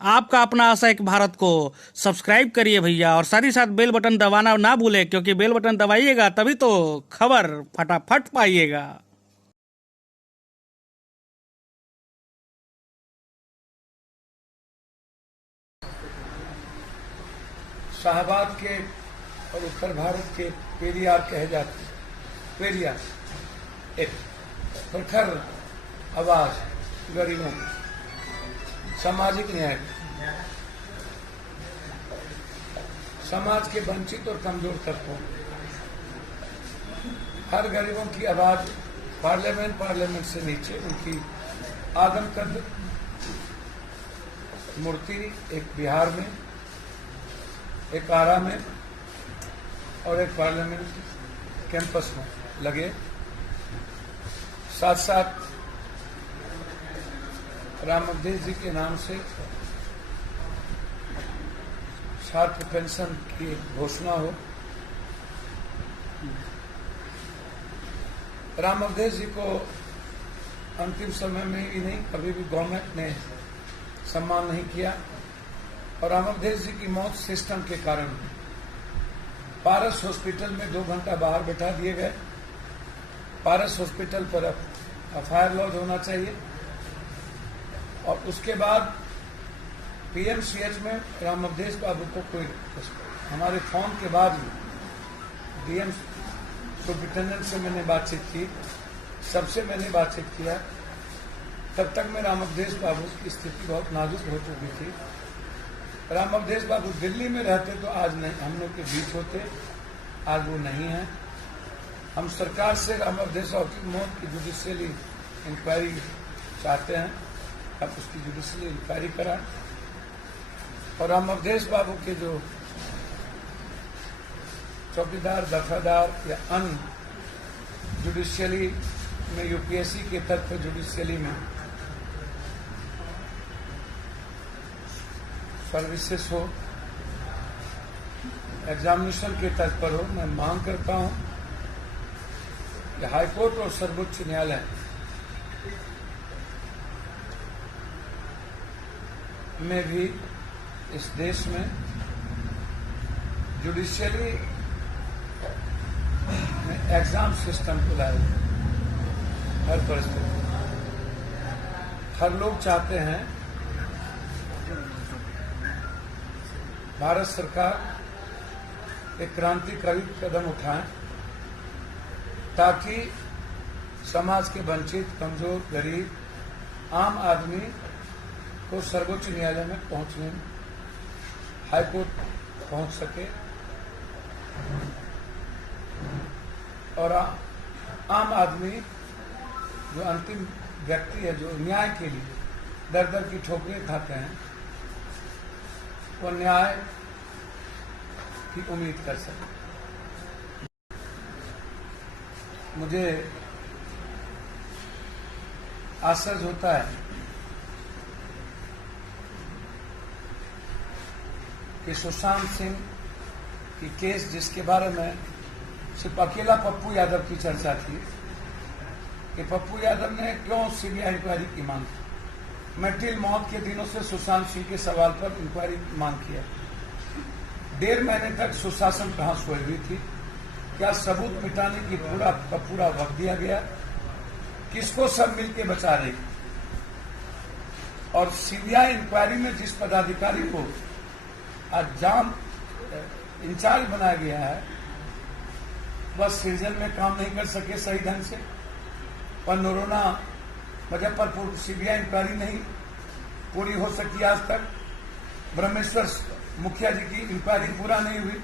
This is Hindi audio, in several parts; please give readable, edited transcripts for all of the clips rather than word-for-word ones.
आपका अपना आशा एक भारत को सब्सक्राइब करिए भैया, और साथ ही साथ बेल बटन दबाना ना भूले, क्योंकि बेल बटन दबाइएगा तभी तो खबर फटाफट पाइएगा। शाहबाद के और उत्तर भारत के पेरियार कहे जाते हैं। पेरियार एक प्रखर आवाज गरीबों की, सामाजिक न्याय, समाज के वंचित और कमजोर तत्वों, हर गरीबों की आवाज पार्लियामेंट से नीचे, उनकी आदमकद मूर्ति एक बिहार में, एक आरा में और एक पार्लियामेंट कैंपस में लगे। साथ साथ राम मंदिर जी के नाम से छात्र पेंशन की घोषणा हो। राम मंदिर जी को अंतिम समय में ही नहीं, कभी भी गवर्नमेंट ने सम्मान नहीं किया, और राम मंदिर जी की मौत सिस्टम के कारण पारस हॉस्पिटल में 2 घंटा बाहर बैठा दिए गए। पारस हॉस्पिटल पर एफआईआर लॉन्च होना चाहिए, और उसके बाद पीएमसीएच में राम अवधेश बाबू को कोई, हमारे फोन के बाद डीएम सुप्रिंटेंडेंट से मैंने बातचीत की, सबसे मैंने बातचीत किया, तब तक में राम अवधेश बाबू की स्थिति बहुत नाजुक हो चुकी थी। राम अवधेश बाबू दिल्ली में रहते तो आज नहीं हम लोग के बीच होते, आज वो नहीं है। हम सरकार से राम अवधेश बाबू की मौत की जुडिशियली इंक्वायरी चाहते हैं, अब उसकी जुडिशियली इंक्वायरी कराएं, और राम अवधेश बाबू के जो चौकीदार, दफादार या अन्य जुडिशियली में, यूपीएससी के तर्क पर जुडिशियली में सर्विसेज हो, एग्जामिनेशन के तर्ज पर हो, मैं मांग करता हूं कि हाईकोर्ट और सर्वोच्च न्यायालय में भी इस देश में जुडिशियली में एग्जाम सिस्टम को लाए। हर परिस्थिति, हर लोग चाहते हैं भारत सरकार एक क्रांतिकारी कदम उठाए, ताकि समाज के वंचित, कमजोर, गरीब, आम आदमी को सर्वोच्च न्यायालय में पहुंचने, हाईकोर्ट पहुंच सके, और आम आदमी जो अंतिम व्यक्ति है, जो न्याय के लिए दर दर की ठोकरें खाते हैं, वो न्याय की उम्मीद कर सके। मुझे आश्चर्य होता है कि सुशांत सिंह की केस, जिसके बारे में सिर्फ अकेला पप्पू यादव की चर्चा थी, कि पप्पू यादव ने क्यों सीबीआई इंक्वायरी की मांग की। मैं टिल मौत के दिनों से सुशांत सिंह के सवाल पर इंक्वायरी मांग किया। 1.5 महीने तक सुशासन कहां सोई हुई थी? क्या सबूत मिटाने की पूरा वक्त दिया गया? किसको सब मिलके बचा रही? और सीबीआई इंक्वायरी में जिस पदाधिकारी को आज जाम इंचार्ज बनाया गया है, वह सृजन में काम नहीं कर सके सही ढंग से, और नरोना मुजफ्फरपुर सीबीआई इंक्वायरी नहीं पूरी हो सकी आज तक। ब्रह्मेश्वर मुखिया जी की इंक्वायरी पूरा नहीं हुई।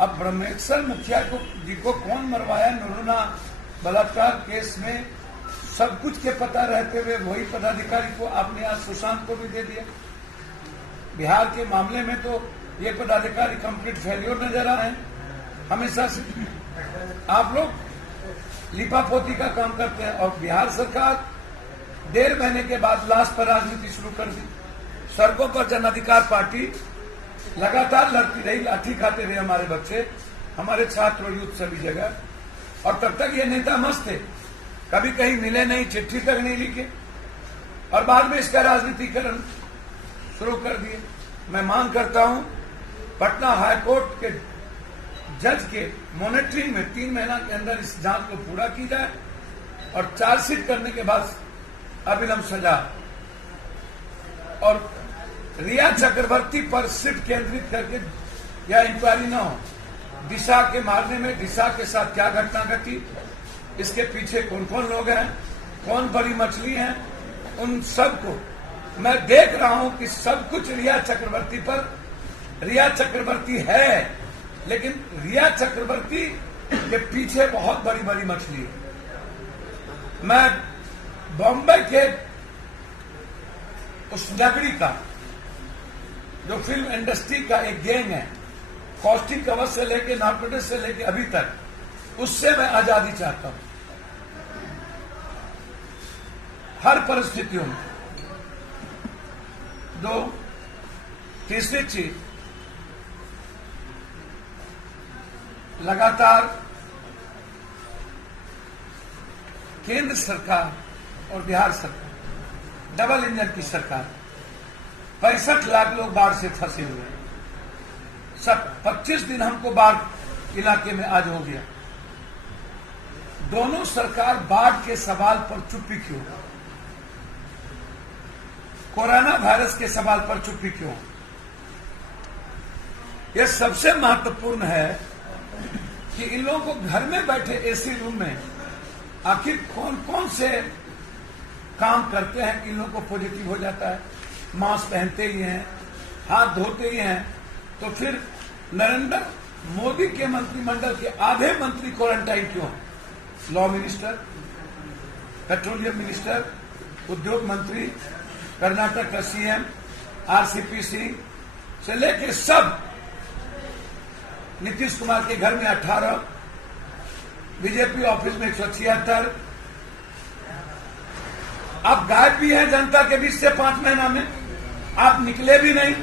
अब ब्रह्मेश्वर मुखिया जी को कौन मरवाया नरोना बलात्कार केस में, सब कुछ के पता रहते हुए वही पदाधिकारी को आपने आज सुशांत को भी दे दिया। बिहार के मामले में तो ये पदाधिकारी कंप्लीट फेल्योर नजर आ रहे हैं। हमेशा से आप लोग लिपापोती का काम करते हैं, और बिहार सरकार 1.5 महीने के बाद लाश पर राजनीति शुरू कर दी। सड़कों पर जन अधिकार पार्टी लगातार लड़ती रही, लाठी खाते रहे हमारे बच्चे, हमारे छात्र, यूथ, सभी जगह, और तब तक ये नेता मस्त थे, कभी कहीं मिले नहीं, चिट्ठी तक नहीं लिखे, और बाद में इसका राजनीतिकरण शुरू कर दिए। मैं मांग करता हूं पटना हाईकोर्ट के जज के मॉनिटरिंग में 3 महीना के अंदर इस जांच को पूरा की जाए और चार्जशीट करने के बाद अविलंब सजा। और रिया चक्रवर्ती पर सिर्फ केंद्रित करके यह इंक्वायरी न हो। दिशा के मारने में दिशा के साथ क्या घटना घटी, इसके पीछे कौन कौन लोग हैं, कौन बड़ी मछली हैं, उन सबको मैं देख रहा हूं कि सब कुछ रिया चक्रवर्ती पर। रिया चक्रवर्ती है, लेकिन रिया चक्रवर्ती के पीछे बहुत बड़ी बड़ी मछली है। मैं बॉम्बे के उस नगरी का जो फिल्म इंडस्ट्री का एक गैंग है, कौस्टिक कवर से लेके नार्कोटिक्स से लेके अभी तक, उससे मैं आजादी चाहता हूं हर परिस्थितियों में। दो, तीसरी चीज, लगातार केंद्र सरकार और बिहार सरकार, डबल इंजन की सरकार, 65 लाख लोग बाढ़ से फंसे हुए हैं। सब 25 दिन हमको बाढ़ इलाके में आज हो गया। दोनों सरकार बाढ़ के सवाल पर चुप्पी क्यों? कोरोना वायरस के सवाल पर चुप्पी क्यों? यह सबसे महत्वपूर्ण है कि इन लोगों को घर में बैठे एसी रूम में आखिर कौन कौन से काम करते हैं कि इन लोगों को पॉजिटिव हो जाता है। मास्क पहनते ही हैं, हाथ धोते ही हैं, तो फिर नरेंद्र मोदी के मंत्रिमंडल के आधे मंत्री क्वारंटाइन क्यों? लॉ मिनिस्टर, पेट्रोलियम मिनिस्टर, उद्योग मंत्री, कर्नाटक का सीएम, आरसीपीसी से लेके सब, नीतीश कुमार के घर में 18, बीजेपी ऑफिस में 176, आप गायब भी हैं जनता के बीच से 5 महीना में, आप निकले भी नहीं।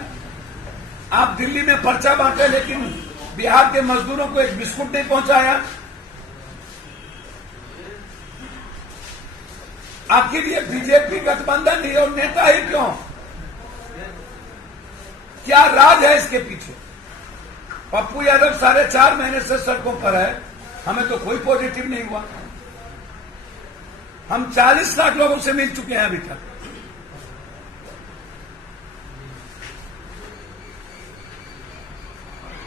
आप दिल्ली में पर्चा बांटे, लेकिन बिहार के मजदूरों को एक बिस्कुट नहीं पहुंचाया। आखिर ये बीजेपी गठबंधन ही और नेता ही क्यों? क्या राज है इसके पीछे? पप्पू यादव 4.5 महीने से सड़कों पर है, हमें तो कोई पॉजिटिव नहीं हुआ। हम 40 लाख लोगों से मिल चुके हैं अभी तक।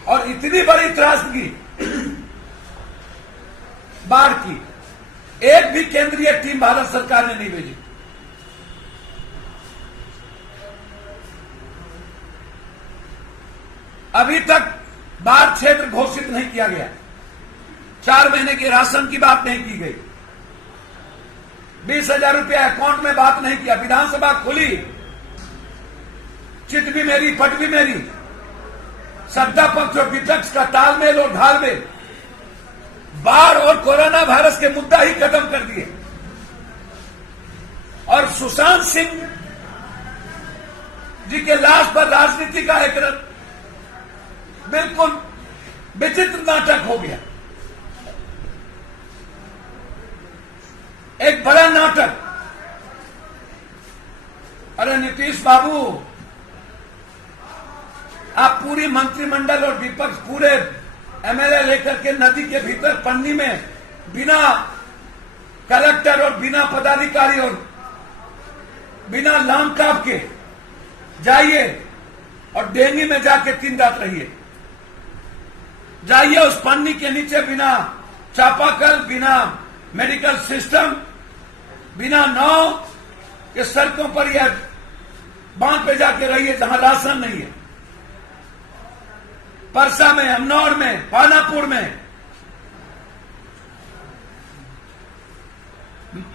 और इतनी बड़ी त्रासदी बाढ़ की, एक भी केंद्रीय टीम भारत सरकार ने नहीं भेजी। अभी तक बाढ़ क्षेत्र घोषित नहीं किया गया। 4 महीने के राशन की बात नहीं की गई। 20,000 रुपया अकाउंट में बात नहीं किया। विधानसभा खुली, चिट भी मेरी, पट भी मेरी, सत्ता पक्ष और विपक्ष का तालमेल और घालमेल, बाढ़ और कोरोना वायरस के मुद्दा ही खत्म कर दिए। और सुशांत सिंह जी के लाश पर राजनीति का एक बिल्कुल विचित्र नाटक हो गया, एक बड़ा नाटक। अरे नीतीश बाबू, आप पूरी मंत्रिमंडल और विपक्ष पूरे एमएलए लेकर के नदी के भीतर पन्नी में बिना कलेक्टर और बिना पदाधिकारी और बिना लाम काप के जाइए और डेंगी में जाके 3 रात रहिए। जाइए उस पन्नी के नीचे, बिना चापाकल, बिना मेडिकल सिस्टम, बिना नाव के सड़कों पर या बांध पे जाके रहिए जहां राशन नहीं है। परसा में, अमनौर में, पानापुर में,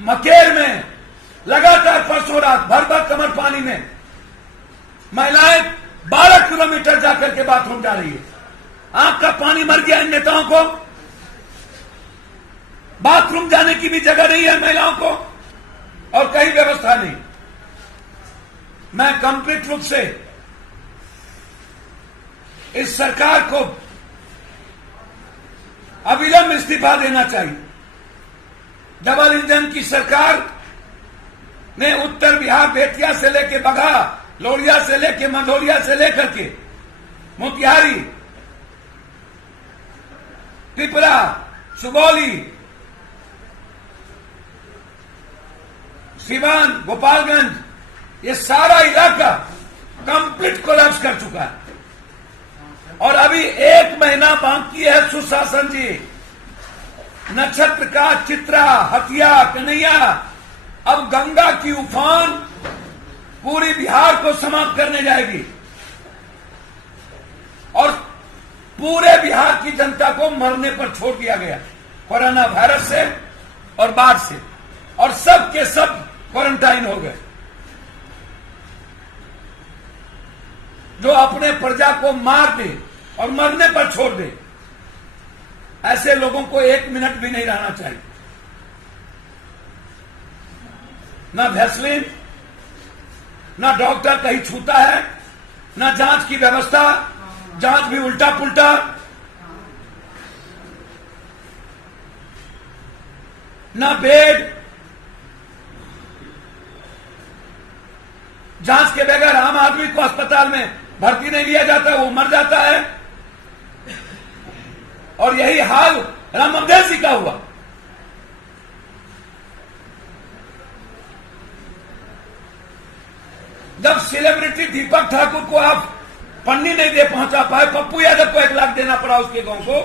मकेर में लगातार परसों रात भर भर कमर पानी में महिलाएं 12 किलोमीटर जाकर के बाथरूम जा रही है। आंख का पानी मर गया इन नेताओं को। बाथरूम जाने की भी जगह नहीं है महिलाओं को और कहीं व्यवस्था नहीं। मैं कंप्लीट रूप से इस सरकार को अविलंब इस्तीफा देना चाहिए। डबल इंजन की सरकार ने उत्तर बिहार बेतिया से लेकर बगहा लोरिया से लेके मंडोलिया से लेकर के मोतिहारी, त्रिपुरा, सुगौली, सिवान, गोपालगंज, ये सारा इलाका कंप्लीट कोलैप्स कर चुका है। और अभी 1 महीना बाकी है सुशासन जी। नक्षत्र का चित्रा, हथिया, कन्हैया, अब गंगा की उफान पूरी बिहार को समाप्त करने जाएगी और पूरे बिहार की जनता को मरने पर छोड़ दिया गया कोरोना वायरस से और बाढ़ से, और सब के सब क्वारंटाइन हो गए। जो अपने प्रजा को मार दे और मरने पर छोड़ दे, ऐसे लोगों को 1 मिनट भी नहीं रहना चाहिए। ना वैसलीन, ना डॉक्टर कहीं छूता है, ना जांच की व्यवस्था, जांच भी उल्टा पुल्टा। ना बेड, जांच के बगैर आम आदमी को अस्पताल में भर्ती नहीं लिया जाता, वो मर जाता है। और यही हाल राम मंदिर जी का हुआ। जब सेलिब्रिटी दीपक ठाकुर को आप पन्नी नहीं दे पहुंचा पाए, पप्पू यादव को 1 लाख देना पड़ा उसके गांव को।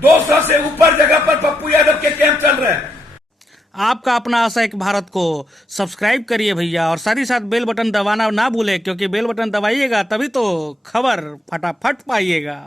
200 से ऊपर जगह पर पप्पू यादव के कैंप चल रहे हैं। आपका अपना आशा एक भारत को सब्सक्राइब करिए भैया, और साथ ही साथ बेल बटन दबाना ना भूलें, क्योंकि बेल बटन दबाइएगा तभी तो खबर फटाफट पाइएगा।